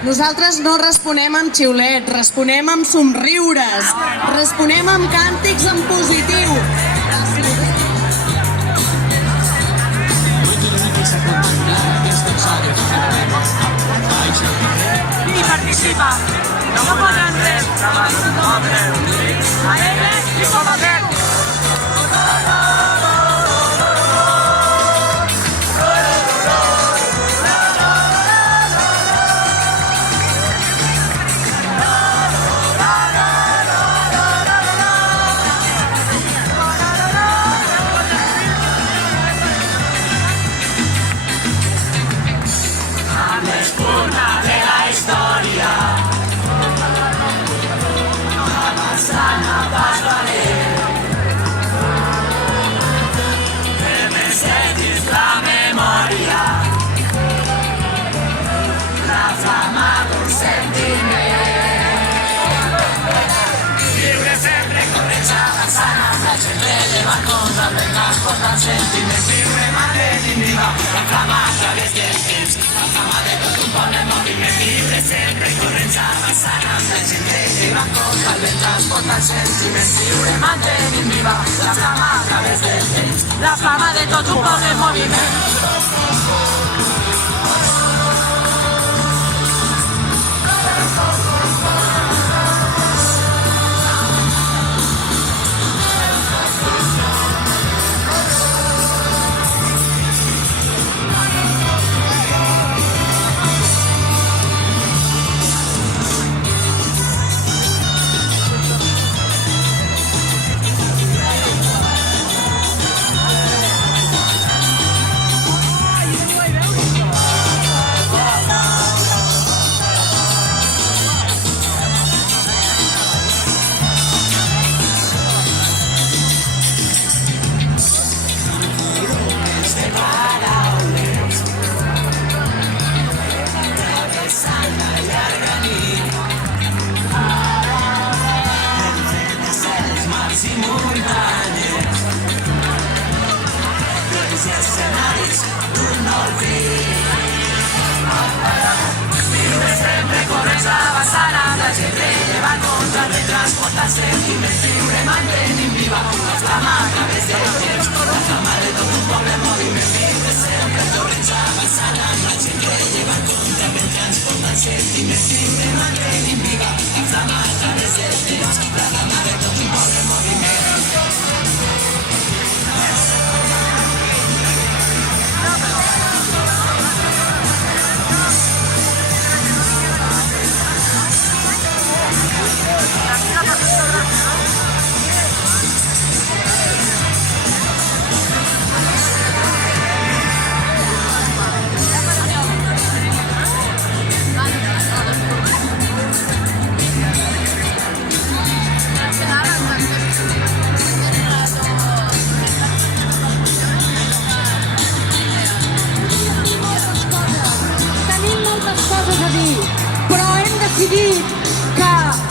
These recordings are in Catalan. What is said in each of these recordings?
Nosaltres no responem amb xiulets, responem amb somriures, responem amb càntics en positiu. I participa, no podran ser, alegre i combatent. La fama de tot un poble en moviment.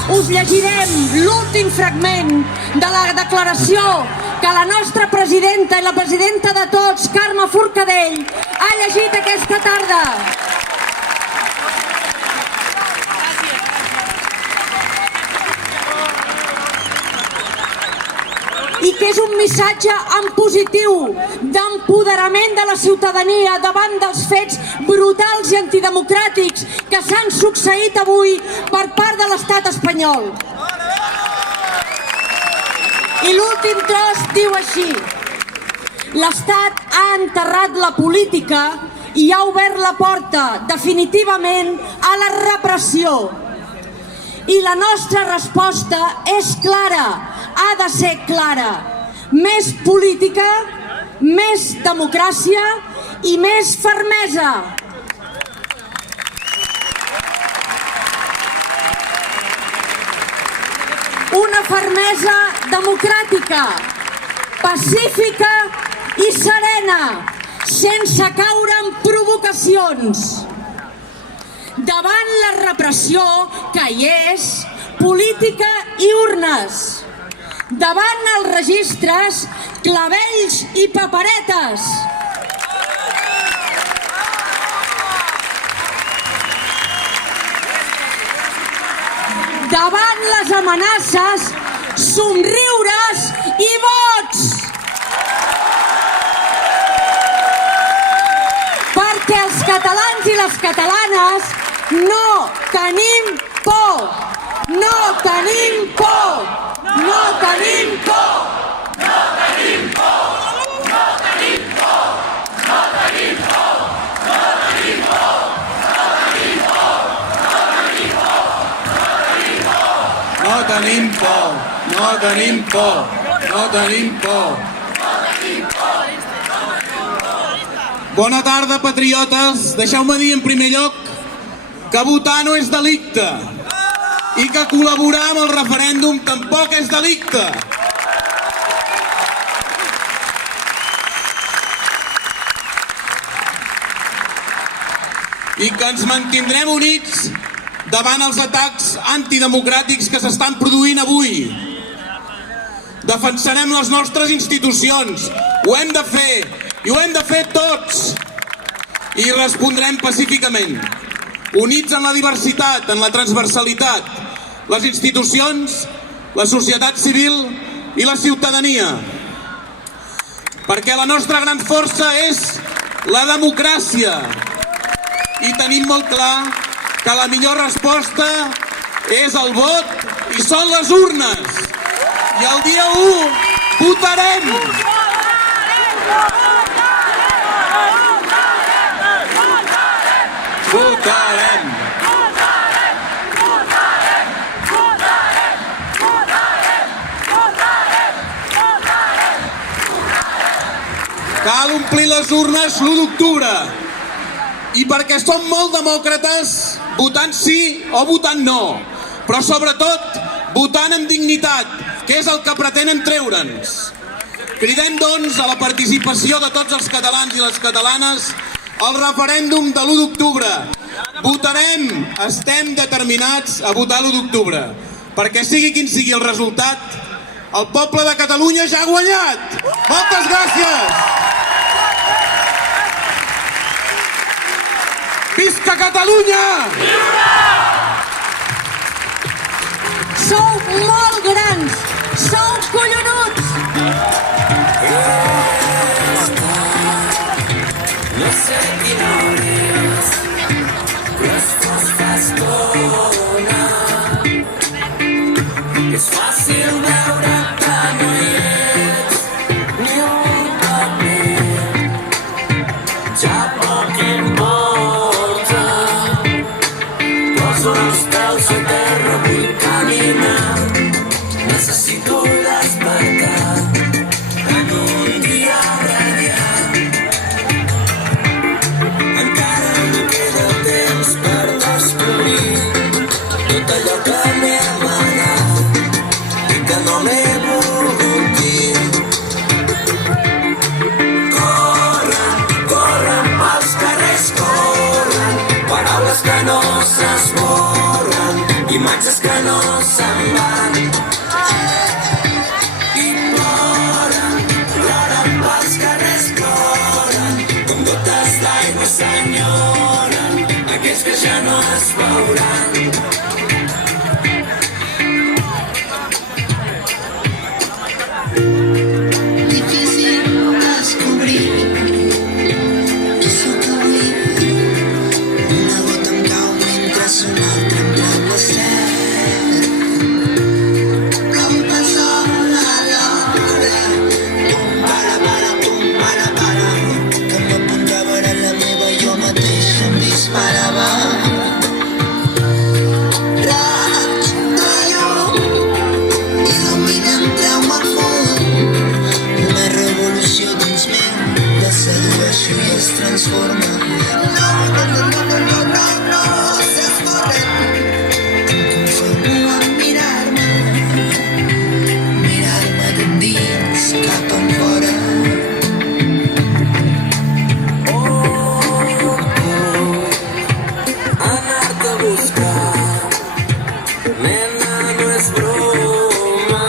Us llegirem l'últim fragment de la declaració que la nostra presidenta i la presidenta de tots, Carme Forcadell, ha llegit aquesta tarda. I que és un missatge en positiu d'empoderament de la ciutadania davant dels fets brutals i antidemocràtics que s'han succeït avui per part de l'estat espanyol. I l'últim tros diu així: l'estat ha enterrat la política i ha obert la porta definitivament a la repressió. I la nostra resposta és clara, ha de ser clara. Més política, més democràcia i més fermesa. Una fermesa democràtica, pacífica i serena, sense caure en provocacions. Davant la repressió que hi és, política i urnes. Davant els registres, clavells i paperetes. davant les amenaces, somriures i vots. Perquè els catalans i les catalanes no tenim por. No tenim por. No tenim por. No tenim por. No tenim por. No tenim por. No tenim por. No tenim por. No tenim por. No tenim por. Bona tarda, patriotes. Deixeu-me dir en primer lloc que votar no és delicte i que col·laborar amb el referèndum tampoc és delicte. I que ens mantindrem units davant els atacs antidemocràtics que s'estan produint avui. Defensarem les nostres institucions, ho hem de fer, i ho hem de fer tots. I respondrem pacíficament, units en la diversitat, en la transversalitat, les institucions, la societat civil i la ciutadania. Perquè la nostra gran força és la democràcia. I tenim molt clar que la millor resposta és el vot i són les urnes. I el dia 1 votarem. Votarem. Cal omplir les urnes l'1 d'octubre. I perquè som molt demòcrates, votant sí o votant no, però sobretot votant amb dignitat, que és el que pretenen treure'ns. Cridem, doncs, a la participació de tots els catalans i les catalanes al referèndum de l'1 d'octubre. Votarem, estem determinats a votar l'1 d'octubre, perquè sigui quin sigui el resultat, el poble de Catalunya ja ha guanyat. Moltes gràcies! Visca Catalunya! Sou molt grans, sou collonuts. No sé quina hora és, però està estona. És fàcil veure que no hi ets, ni un paper. Ja poc importa, poso els peus a terra, vull caminar. Necessito despertar en un dia radiant. Encara no queda temps per descobrir tot allò que m'he amagat i que no m'he volgut dir. Corren, corren pels carrers, corren, paraules que no s'esborren, imatges que no se'n van. I ploren, ploren pels carrers, ploren, com gotes d'aigua s'enyoren, aquells que ja no es veuran. Difícil descobrir qui sóc avui. Una gota em cau mentre una altra em blau la cel. Com passa l'hora, pum para, que m'apuntava a la meva jo mateix em disparava. Raig de llum il·luminen, treu-me al fons. Una revolució dins meu, la sedueixo i es transforma. No, s'escorren. Em conformo amb mirar-me d'endins cap enfora. Anar-te a buscar, nena, no és broma.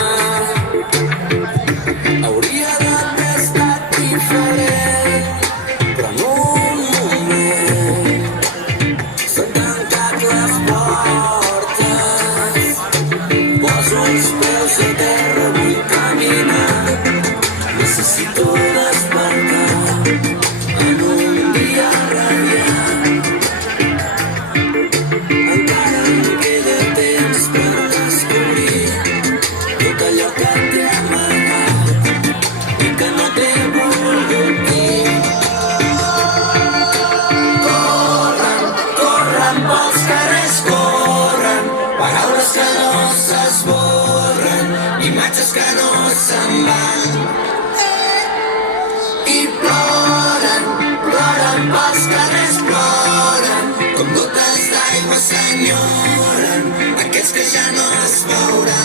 Hauria d'haver estat diferent, però en un moment ja no es veuran.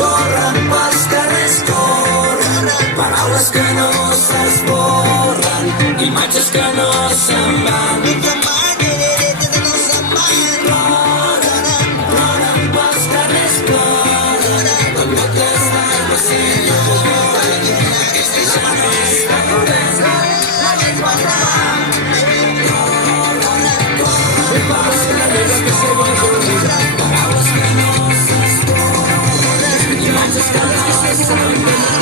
Corren pels carrers, corren, paraules que no s'esborren, imatges que no se'n van. Corren pels carrers, corren, com gotes d'aigua senyora, aquesta ja no és la pobresa, la llengua davant. Corren pels carrers que se volen oblidar, paraules que no s'esborren, imatges que no se'n van.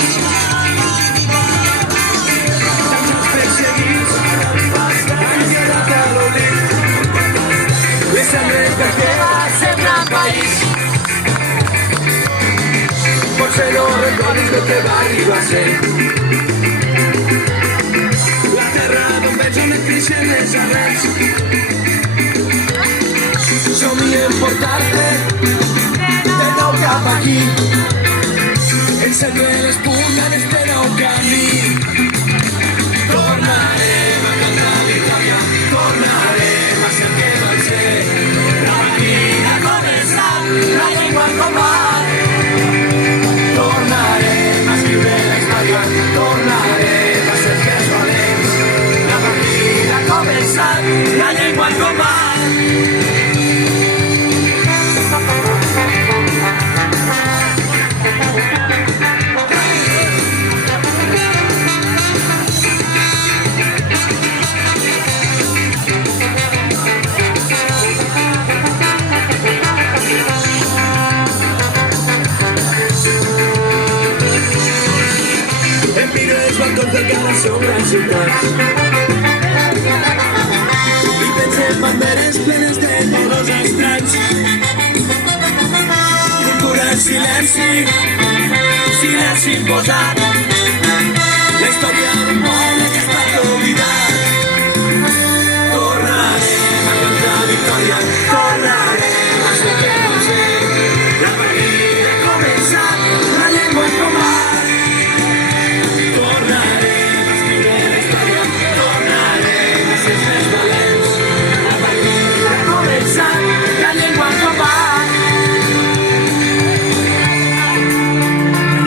Potser no recordis el que va arribar a ser la terra d'on veig on et creixen les arrels. Somiem portar-te de nou cap aquí, ensenyar les puntes d'este nou camí. Tornarem a cantar victòria, tornarem a ser el que vam ser. La partida ha començat, la llengua en combat. Tornarem a escriure la història, tornarem a ser més valents. La partida ha començat, la llengua en combat. Em miro els balcons del Cala, són grans ciutats, i pensem banderes plenes de colors estranys. Cultura en silenci, silenci imposat, la història d'un poble que ha estat oblidat. Tornarem a cantar victòria, tornarem a ser el que vam ser. La partida ha començat, la llengua en combat.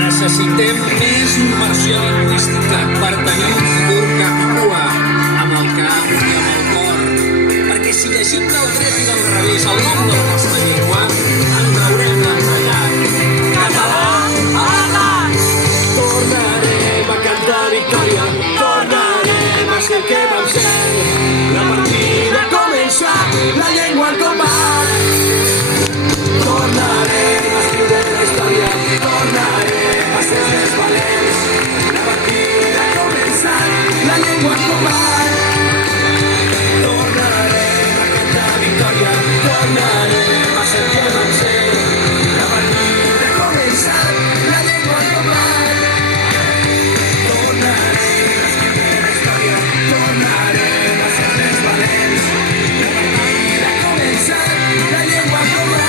Necessitem més immersió lingüística per tenir un futur cap i cua, amb el cap i amb el cor. Perquè si llegim del dret i del revés el nom de la nostra llengua, ens haurem d'emprenyar. Català, alat! Tornarem a cantar victòria, tornarem a ser el que vam ser. La partida ha començat, la llengua al combat. Tornarem a escriure la història, tornarem a ser més valents. La partida ha començat, la llengua en combat. Tornarem a cantar victòria, tornarem a ser el que vam ser. La partida ha començat, la llengua en combat. Tornarem a escriure la història, tornarem a ser més valents. La partida ha començat, la llengua en combat.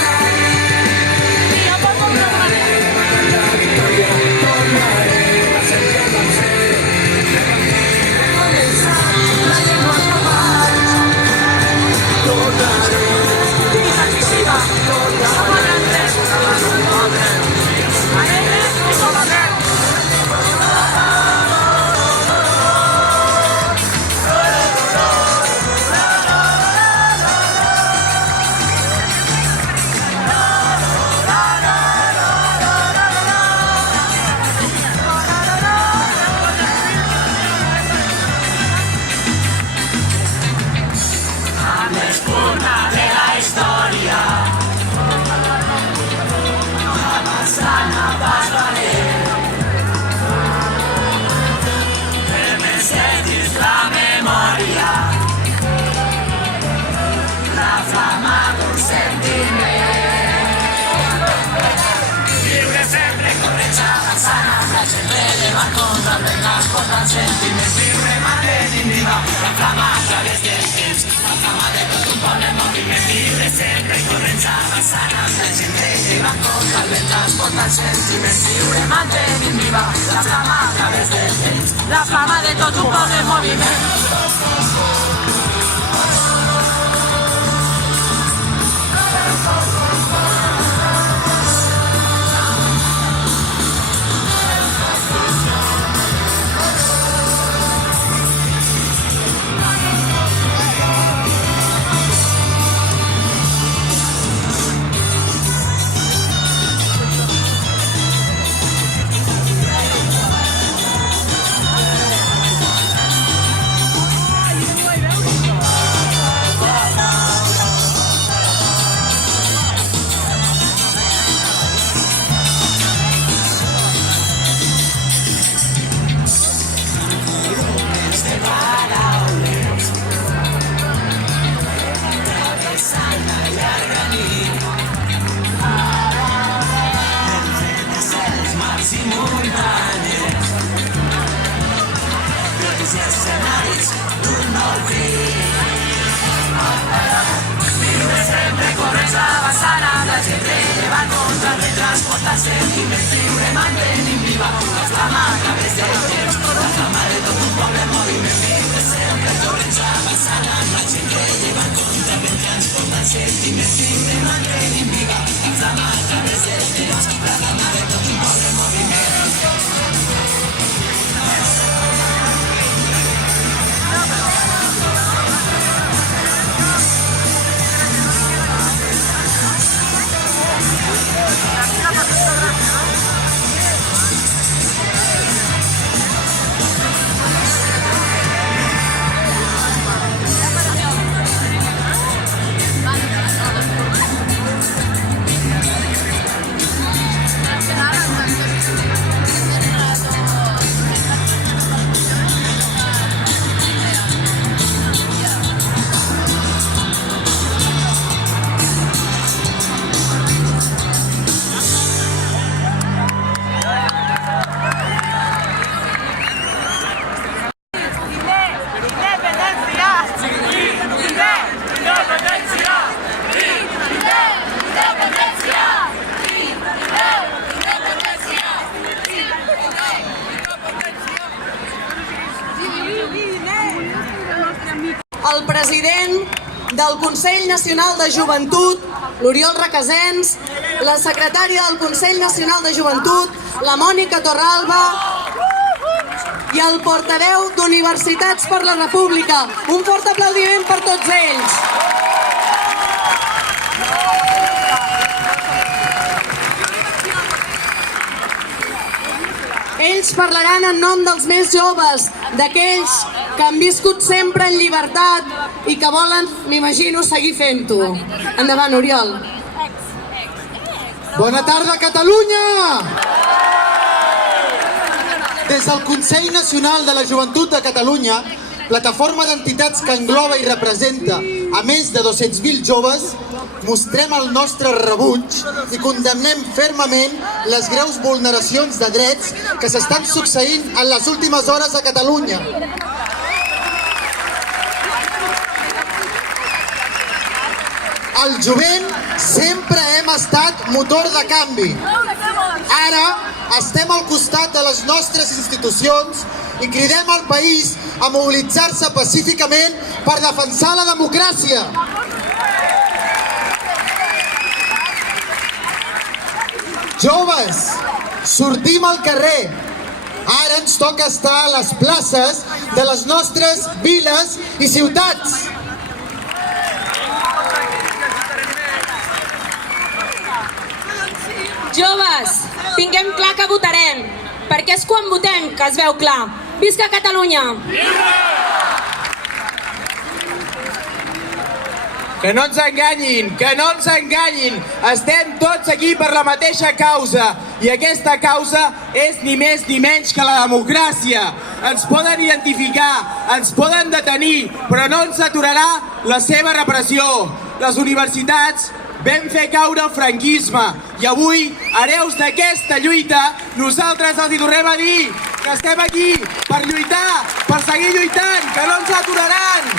La flama de tot un poble en moviment. El president del Consell Nacional de Joventut, l'Oriol Requesens, la secretària del Consell Nacional de Joventut, la Mònica Torralba, i el portaveu d'Universitats per la República. Un fort aplaudiment per tots ells. Ells parlaran en nom dels més joves, d'aquells que han viscut sempre en llibertat i que volen, m'imagino, seguir fent-ho. Endavant, Oriol. Bona tarda, Catalunya! Des del Consell Nacional de la Joventut de Catalunya, plataforma d'entitats que engloba i representa a més de 200.000 joves, mostrem el nostre rebuig i condemnem fermament les greus vulneracions de drets que s'estan succeint en les últimes hores a Catalunya. Al jovent sempre hem estat motor de canvi. Ara estem al costat de les nostres institucions i cridem al país a mobilitzar-se pacíficament per defensar la democràcia. Joves, sortim al carrer. Ara ens toca estar a les places de les nostres viles i ciutats. Joves, tinguem clar que votarem, perquè és quan votem que es veu clar. Visca Catalunya! Que no ens enganyin, que no ens enganyin. Estem tots aquí per la mateixa causa i aquesta causa és ni més ni menys que la democràcia. Ens poden identificar, ens poden detenir, però no ens aturarà la seva repressió. Les universitats vam fer caure el franquisme i avui, hereus d'aquesta lluita, nosaltres els hi tornem a dir que estem aquí per lluitar, per seguir lluitant, que no ens aturaran.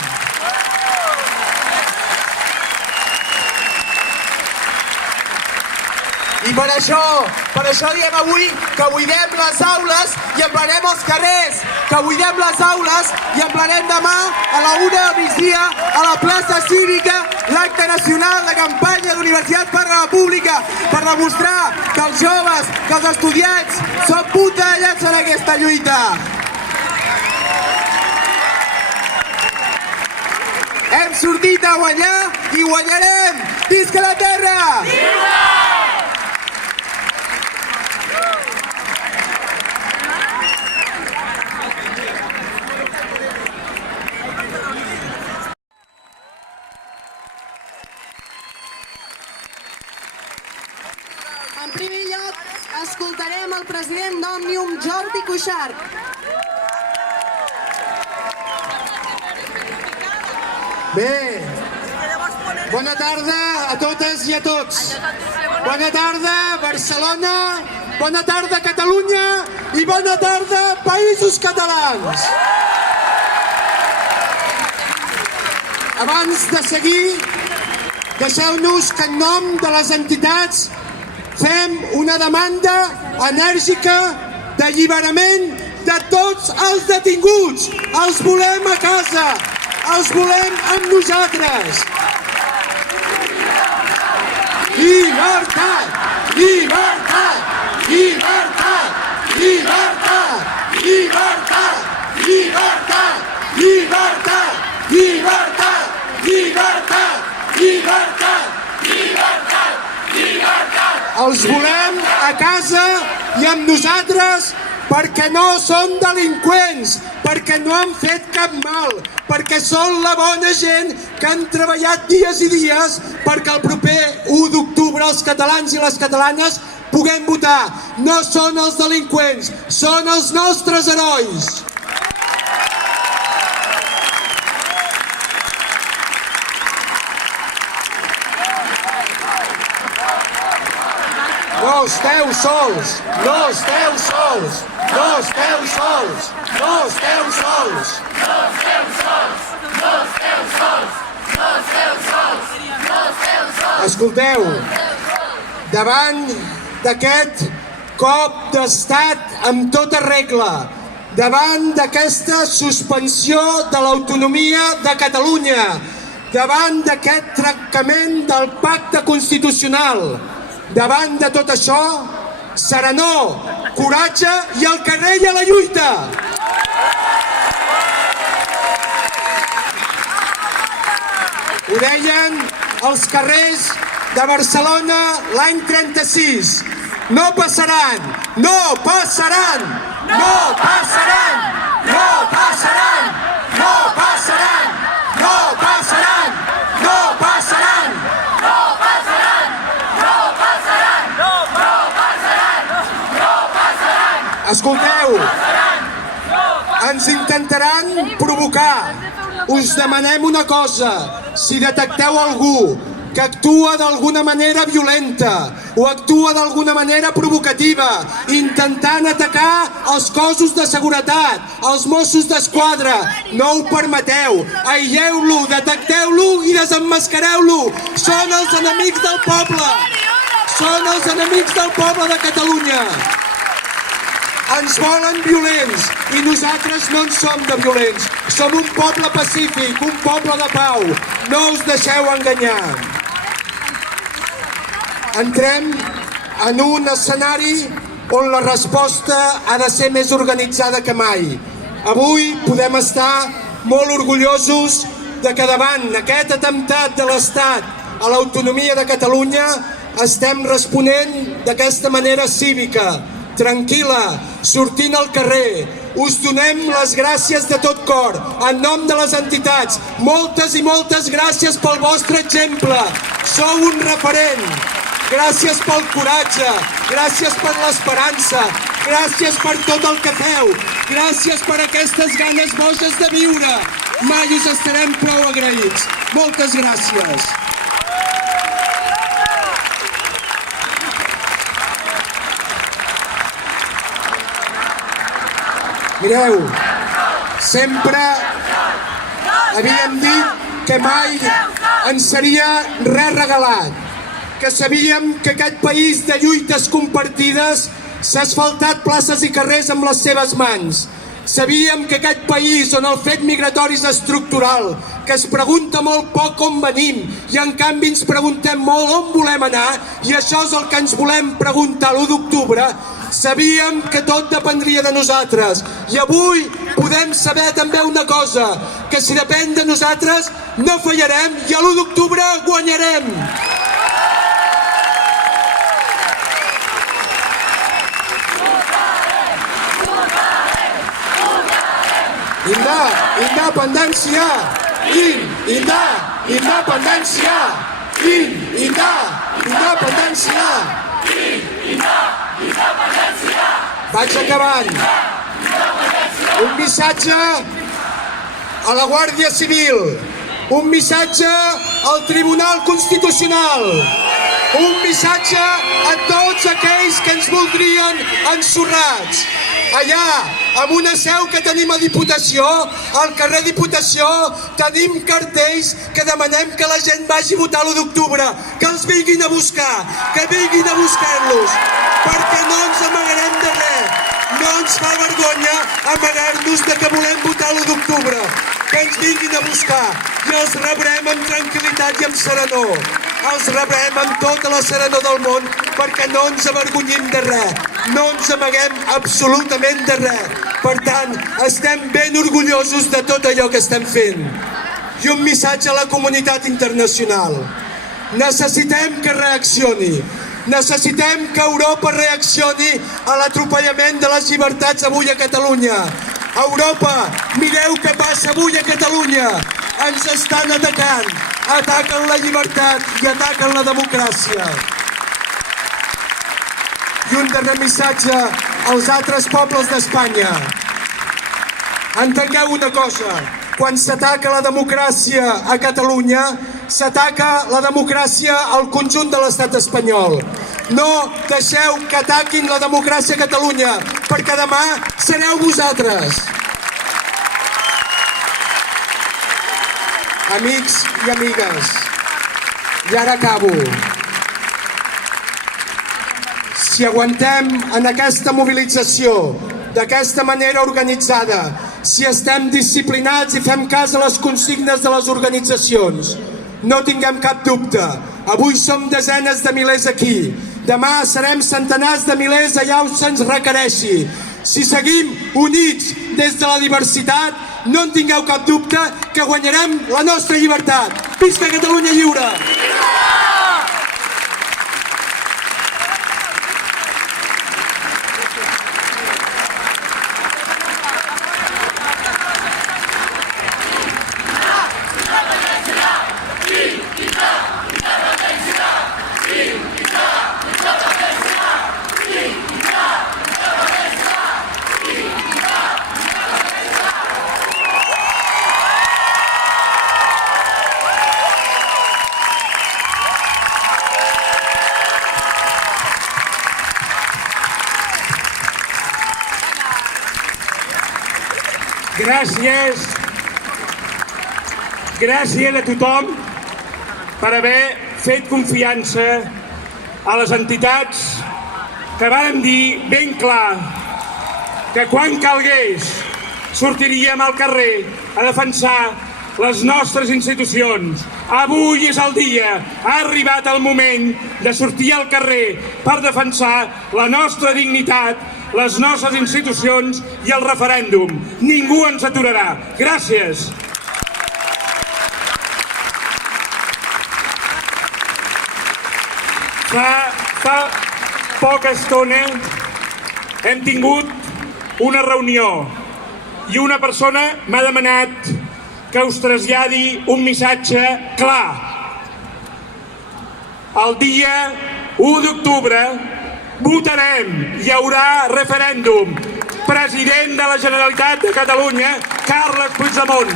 I per això diem avui que buidem les aules i emplenem els carrers, que buidem les aules i emplenem demà a la 1 del migdia a la plaça cívica l'acte nacional de campanya d'Universitats per la República per demostrar que els joves, que els estudiants són puntellats en aquesta lluita. Hem sortit a guanyar i guanyarem! Visca la terra! Viva! En primer lloc, escoltarem el president d'Òmnium, Jordi Cuixart. Bé, bona tarda a totes i a tots. Bona tarda, Barcelona, bona tarda, Catalunya i bona tarda, Països Catalans. abans de seguir, deixeu-nos que en nom de les entitats fem una demanda enèrgica d'alliberament de tots els detinguts. Els volem a casa, els volem amb nosaltres. Llibertat! Llibertat! Llibertat! Llibertat! Llibertat! Llibertat! Llibertat! Llibertat! Llibertat! Llibertat! Llibertat! Els volem a casa i amb nosaltres perquè no són delinqüents, perquè no han fet cap mal, perquè són la bona gent que han treballat dies i dies perquè el proper 1 d'octubre els catalans i les catalanes puguem votar. No són els delinqüents, són els nostres herois. No esteu sols, no esteu sols, no esteu sols, no esteu sols. No esteu sols, no esteu sols, no esteu sols, no esteu sols. Escolteu, davant d'aquest cop d'estat amb tota regla, davant d'aquesta suspensió de l'autonomia de Catalunya, davant d'aquest trencament del pacte constitucional, davant de tot això, serenor, coratge i al carrer i a la lluita. Ho deien els carrers de Barcelona l'any 36. No passaran, no passaran, no passaran, no passaran, no passaran, no passaran, no passaran. Escolteu, ens intentaran provocar. Us demanem una cosa, si detecteu algú que actua d'alguna manera violenta o actua d'alguna manera provocativa, intentant atacar els cossos de seguretat, els Mossos d'Esquadra, no ho permeteu, aïlleu-lo, detecteu-lo i desemmascareu-lo. Són els enemics del poble, són els enemics del poble de Catalunya. Ens volen violents i nosaltres no en som de violents. Som un poble pacífic, un poble de pau. No us deixeu enganyar. Entrem en un escenari on la resposta ha de ser més organitzada que mai. Avui podem estar molt orgullosos de que davant aquest atemptat de l'Estat a l'autonomia de Catalunya estem responent d'aquesta manera cívica, tranquil·la, sortint al carrer. Us donem les gràcies de tot cor, en nom de les entitats. Moltes i moltes gràcies pel vostre exemple. Sou un referent. Gràcies pel coratge, gràcies per l'esperança, gràcies per tot el que feu, gràcies per aquestes ganes boges de viure. Mai us estarem prou agraïts. Moltes gràcies. Mireu, sempre havíem dit que mai ens seria res regalat, que sabíem que aquest país de lluites compartides s'ha asfaltat places i carrers amb les seves mans. Sabíem que aquest país on el fet migratori és estructural, que es pregunta molt poc on venim i en canvi ens preguntem molt on volem anar, i això és el que ens volem preguntar l'1 d'octubre, sabíem que tot dependria de nosaltres. I avui podem saber també una cosa, que si depèn de nosaltres no fallarem i l'1 d'octubre guanyarem. Independència! Independència! Independència! Vaig acabant. Un missatge a la Guàrdia Civil, un missatge al Tribunal Constitucional, un missatge a tots aquells que ens voldrien ensorrats. allà, amb una seu que tenim a Diputació, al carrer Diputació, tenim cartells que demanem que la gent vagi a votar l'1 d'octubre, que els vinguin a buscar, que vinguin a buscar-los, perquè no ens amagarem de res. No ens fa vergonya amagar-nos de que volem votar l'1 d'octubre, que ens vinguin a buscar i els rebrem amb tranquil·litat i amb serenor. Els rebrem amb tota la serenor del món perquè no ens avergonyim de res, no ens amaguem absolutament de res. Per tant, estem ben orgullosos de tot allò que estem fent. I un missatge a la comunitat internacional. Necessitem que reaccioni. Necessitem que Europa reaccioni a l'atropellament de les llibertats avui a Catalunya. Europa, mireu què passa avui a Catalunya. Ens estan atacant. Ataquen la llibertat i ataquen la democràcia. I un darrer missatge als altres pobles d'Espanya. Entengueu una cosa. Quan s'ataca la democràcia a Catalunya, s'ataca la democràcia al conjunt de l'estat espanyol. No deixeu que ataquin la democràcia a Catalunya, perquè demà sereu vosaltres. Amics i amigues, i ara acabo. Si aguantem en aquesta mobilització, d'aquesta manera organitzada, si estem disciplinats i fem cas a les consignes de les organitzacions, no tinguem cap dubte. Avui som desenes de milers aquí. Demà serem centenars de milers allà on se'ns requereixi. Si seguim units des de la diversitat, no en tingueu cap dubte que guanyarem la nostra llibertat. Visca Catalunya lliure! Gràcies a tothom per haver fet confiança a les entitats que vàrem dir ben clar que quan calgués sortiríem al carrer a defensar les nostres institucions. Avui és el dia, ha arribat el moment de sortir al carrer per defensar la nostra dignitat, les nostres institucions i el referèndum. Ningú ens aturarà. Gràcies. Fa poca estona hem tingut una reunió i una persona m'ha demanat que us traslladi un missatge clar. El dia 1 d'octubre votarem, hi haurà referèndum. President de la Generalitat de Catalunya, Carles Puigdemont.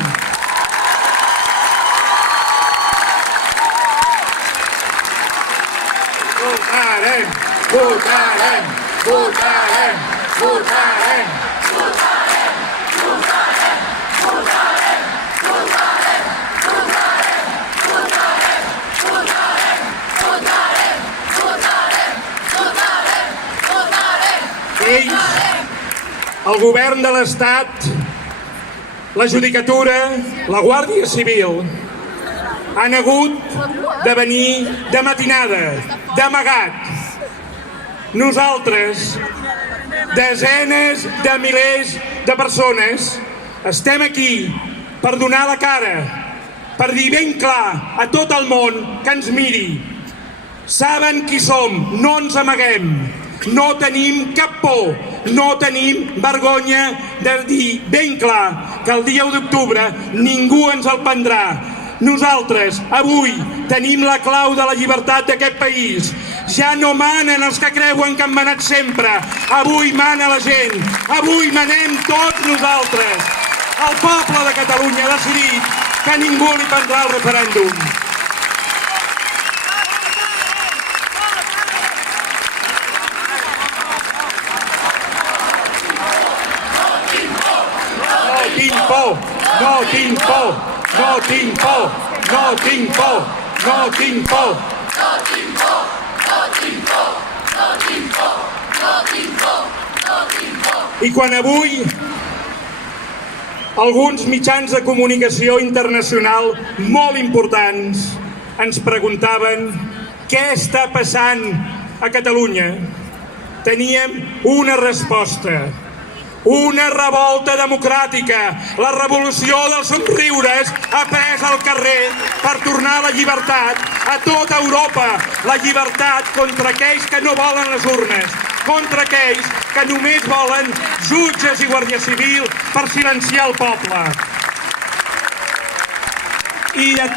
Votarem, votarem, votarem, votarem. Ells, el govern de l'Estat, la Judicatura, la Guàrdia Civil, han hagut de venir de matinada, d'amagat. Nosaltres, desenes de milers de persones, estem aquí per donar la cara, per dir ben clar a tot el món que ens miri. Saben qui som, no ens amaguem. No tenim cap por, no tenim vergonya de dir ben clar que el dia 1 d'octubre ningú ens el prendrà. Nosaltres, avui, tenim la clau de la llibertat d'aquest país. Ja no manen els que creuen que han manat sempre. Avui mana la gent. Avui manem tots nosaltres. El poble de Catalunya ha decidit que ningú li prendrà el referèndum. por, no tinc por, no tinc por, no tinc por, no tinc por. No tinc por, no tinc por, no tinc por, no tinc por, no tinc por. I quan avui alguns mitjans de comunicació internacional molt importants ens preguntaven què està passant a Catalunya, teníem una resposta. Una revolta democràtica, la revolució dels somriures ha pres al carrer per tornar la llibertat a tota Europa, la llibertat contra aquells que no volen les urnes, contra aquells que només volen jutges i guàrdia civil per silenciar el poble. I de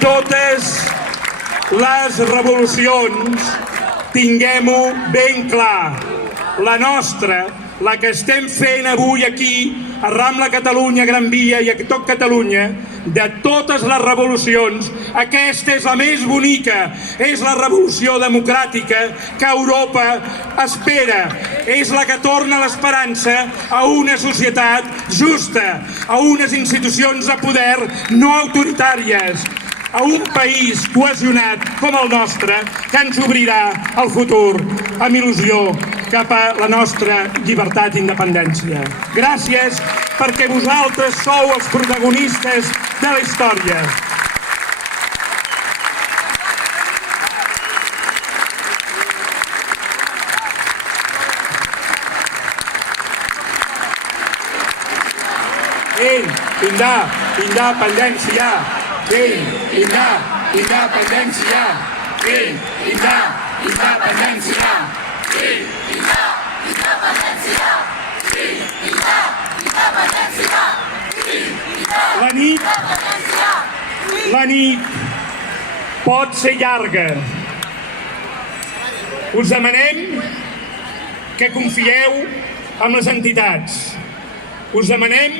totes les revolucions, tinguem-ho ben clar. La nostra, la que estem fent avui aquí, a Rambla Catalunya, Gran Via i a tot Catalunya, de totes les revolucions, aquesta és la més bonica, és la revolució democràtica que Europa espera, és la que torna l'esperança a una societat justa, a unes institucions de poder no autoritàries, a un país cohesionat com el nostre que ens obrirà el futur amb il·lusió cap a la nostra llibertat i independència. Gràcies perquè vosaltres sou els protagonistes de la història. Independència! Independència! Independència! La nit pot ser llarga. Us demanem que confieu en les entitats. Us demanem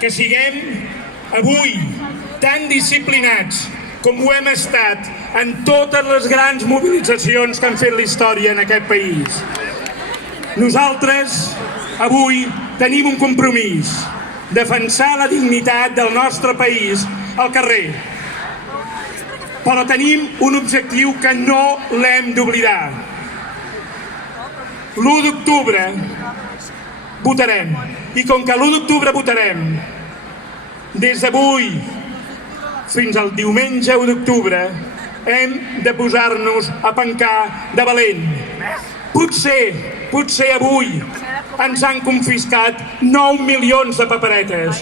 que siguem avui tan disciplinats com ho hem estat en totes les grans mobilitzacions que han fet la història en aquest país. Nosaltres avui tenim un compromís: defensar la dignitat del nostre país al carrer. Però tenim un objectiu que no l'hem d'oblidar. L'1 d'octubre votarem. I com que l'1 d'octubre votarem, des d'avui fins al diumenge 1 d'octubre hem de posar-nos a pencar de valent. Potser avui ens han confiscat 9 milions de paperetes.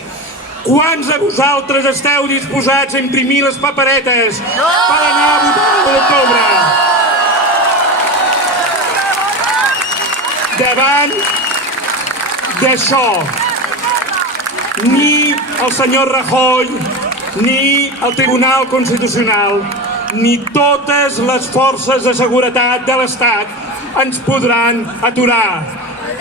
Quants de vosaltres esteu disposats a imprimir les paperetes per anar a votar l'1 d'octubre? Davant d'això, ni el senyor Rajoy, ni el Tribunal Constitucional, ni totes les forces de seguretat de l'Estat ens podran aturar.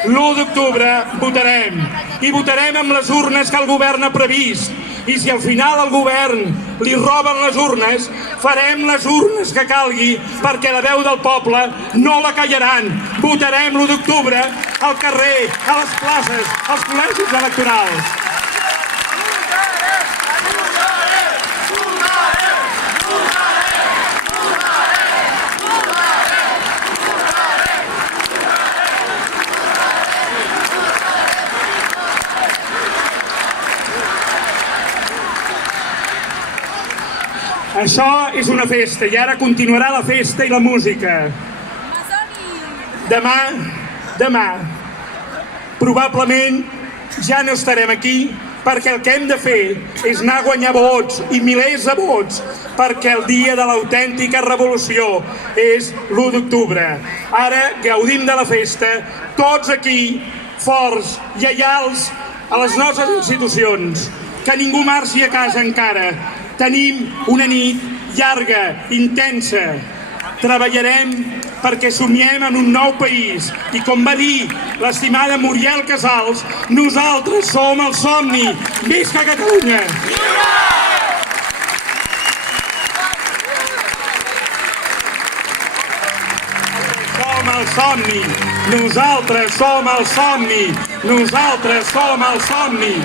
L'1 d'octubre votarem, i votarem amb les urnes que el govern ha previst. I si al final al govern li roben les urnes, farem les urnes que calgui perquè la veu del poble no la callaran. Votarem l'1 d'octubre al carrer, a les places, als col·legis electorals. Això és una festa i ara continuarà la festa i la música. Demà, probablement ja no estarem aquí perquè el que hem de fer és anar a guanyar vots i milers de vots perquè el dia de l'autèntica revolució és l'1 d'octubre. Ara gaudim de la festa, tots aquí, forts, lleials a les nostres institucions, que ningú marxi a casa encara. Tenim una nit llarga, intensa. Treballarem perquè somiem en un nou país. I com va dir l'estimada Muriel Casals, nosaltres som el somni. Visca Catalunya! Som el somni! Nosaltres som el somni. Nosaltres som el somni.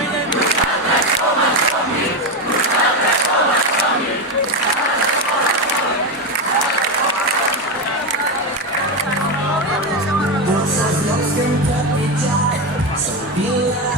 Forces dels que hem trepitjat, s'enfilen